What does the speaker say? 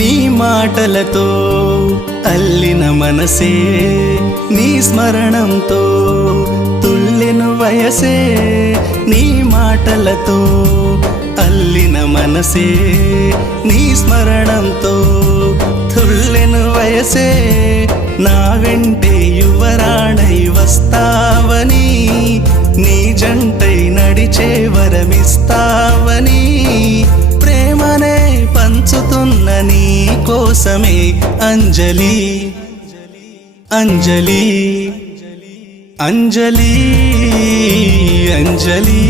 నీ మాటలతో అల్లిన మనసే నీ స్మరణంతో తుళ్ళెను వయసే నీ మాటలతో అల్లిన మనసే నీ స్మరణంతో తుళ్ళెను వయసే నా వెంటే యువరాణై వస్తావని నీ జంటై నడిచే వరమిస్తావని ప్రేమనే పంచుతున్న నీ కోసమే అంజలి అంజలి అంజలి అంజలి